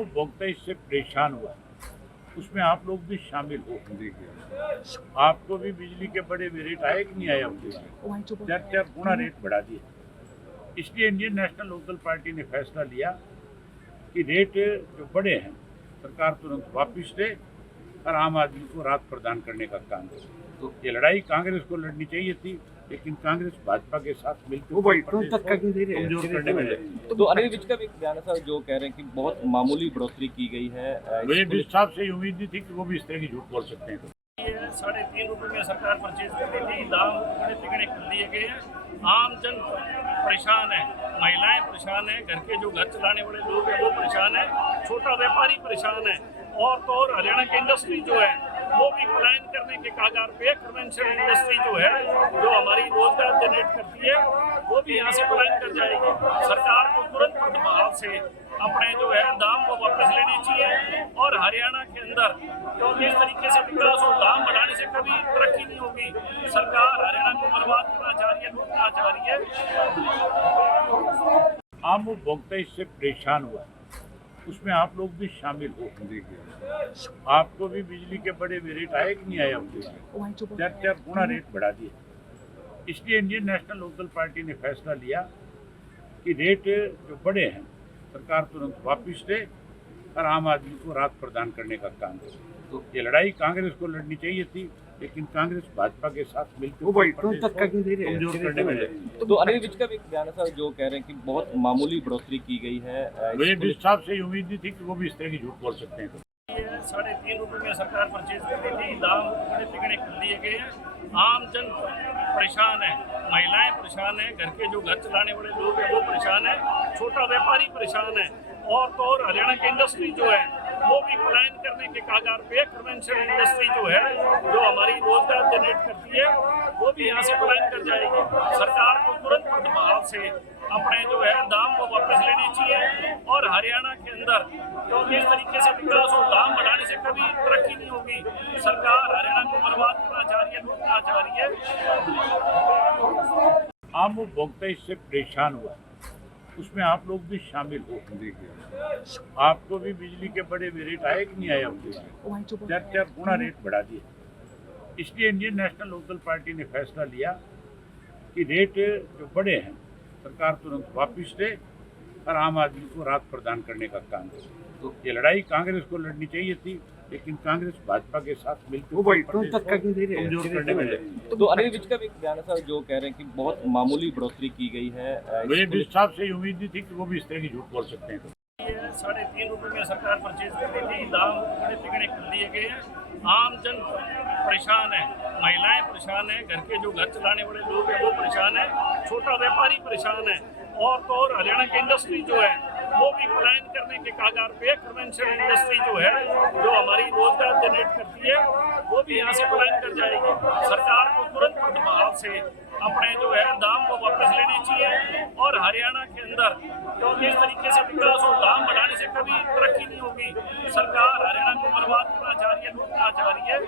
उपभोक्ता इससे परेशान हुआ, उसमें आप लोग भी शामिल हो। आपको भी बिजली के बड़े रेट आए कि नहीं आए? अब 4 गुना रेट बढ़ा दिए। इसलिए इंडियन नेशनल लोकल पार्टी ने फैसला लिया कि रेट जो बड़े हैं सरकार तुरंत वापस ले और आम आदमी को राहत प्रदान करने का काम करे। तो ये लड़ाई कांग्रेस को लड़नी चाहिए थी, लेकिन कांग्रेस भाजपा के साथ मिलकर कमजोर करने में लगी। तो अनिल विज का भी एक बयान है सर, जो कह रहे हैं कि बहुत मामूली बढ़ोतरी की गई है। मुझे विज साहब से उम्मीद नहीं थी कि वो भी इस तरह की झूठ बोल सकते हैं। 3.5 रुपए में सरकार परचेज कर रही थी, दाम बड़े तिगड़े कर दिए गए हैं। आम जन परेशान है, महिलाएं परेशान है, जो घर चलाने वाले लोग हैं वो परेशान है, छोटा व्यापारी परेशान है, और तो और हरियाणा की इंडस्ट्री जो है वो भी पलायन करने के कागार पे। कन्वेंशनल इंडस्ट्री जो है, जो हमारी रोजगार जनरेट करती है, वो भी यहाँ से पलायन कर जाएगी। सरकार को तुरंत प्रभाव से अपने जो है दाम को वापस लेने चाहिए, और हरियाणा के अंदर क्योंकि इस तरीके से विकास और दाम बढ़ाने से कभी तरक्की नहीं होगी। सरकार हरियाणा को बर्बाद करना चाह रही है, लूटना चाह रही है। आम उपभोक्ता इससे परेशान हुआ, उसमें आप लोग भी शामिल हो। आपको भी बिजली के बड़े रेट आए कि नहीं आए? अब 4 गुना रेट बढ़ा दिए। इसलिए इंडियन नेशनल लोकल पार्टी ने फैसला लिया कि रेट जो बड़े हैं सरकार तुरंत वापस ले और आम आदमी को राहत प्रदान करने का काम करे। तो ये लड़ाई कांग्रेस को लड़नी चाहिए थी, लेकिन कांग्रेस भाजपा के साथ मिलकर कमजोर करने में लगी। तो अनिल विज का भी एक बयान है सर, जो कह रहे हैं कि बहुत मामूली बढ़ोतरी की गई है। मुझे विज साहब से उम्मीद नहीं थी कि वो भी इस तरह की झूठ बोल सकते हैं। 3.5 रुपए में सरकार परचेज कर रही थी, दाम बड़े तिगड़े कर दिए गए हैं। आम जन परेशान है, महिलाएं परेशान है, जो घर चलाने वाले लोग हैं वो परेशान है, छोटा व्यापारी परेशान है, और तो और हरियाणा की इंडस्ट्री जो है वो भी पलायन करने के कागार पे। कन्वेंशनल इंडस्ट्री जो है, जो हमारी रोजगार जनरेट करती है, वो भी यहाँ से पलायन कर जाएगी। सरकार को तुरंत प्रभाव से अपने जो है दाम को वापस लेने चाहिए, और हरियाणा के अंदर क्योंकि इस तरीके से विकास और दाम बढ़ाने से कभी तरक्की नहीं होगी। सरकार हरियाणा को बर्बाद करना चाह रही है, लूटना चाह रही है। आम उपभोक्ता इससे परेशान हुआ, उसमें आप लोग भी शामिल हो। आपको भी बिजली के बड़े रेट आए कि नहीं आए? अब 4 गुना रेट बढ़ा दिए। इसलिए इंडियन नेशनल लोकल पार्टी ने फैसला लिया कि रेट जो बड़े हैं सरकार तुरंत वापस ले और आम आदमी को राहत प्रदान करने का काम करे। तो ये लड़ाई कांग्रेस को लड़नी चाहिए थी, लेकिन कांग्रेस भाजपा के साथ मिलकर कमजोर करने में लगी। तो अनिल विज का भी एक बयान है सर, जो कह रहे हैं कि बहुत मामूली बढ़ोतरी की गई है। मुझे विज साहब से उम्मीद नहीं थी कि वो भी इस तरह की झूठ बोल सकते हैं। 3.5 रुपए में सरकार परचेज कर रही थी, दाम बड़े तिगड़े कर दिए गए हैं। आम जन परेशान है, महिलाएं परेशान है, जो घर चलाने वाले लोग हैं वो परेशान है, छोटा व्यापारी परेशान है, और तो और हरियाणा की इंडस्ट्री जो है वो भी पलायन करने के कागार पे। कन्वेंशनल इंडस्ट्री जो है, जो हमारी रोजगार जनरेट करती है, वो भी यहाँ से पलायन कर जाएगी। सरकार को तुरंत प्रभाव से अपने जो है दाम को वापस लेने चाहिए, और हरियाणा के अंदर क्योंकि इस तरीके से विकास और दाम बढ़ाने से कभी तरक्की नहीं होगी। सरकार हरियाणा को बर्बाद करना चाह रही है, लूटना चाह रही है।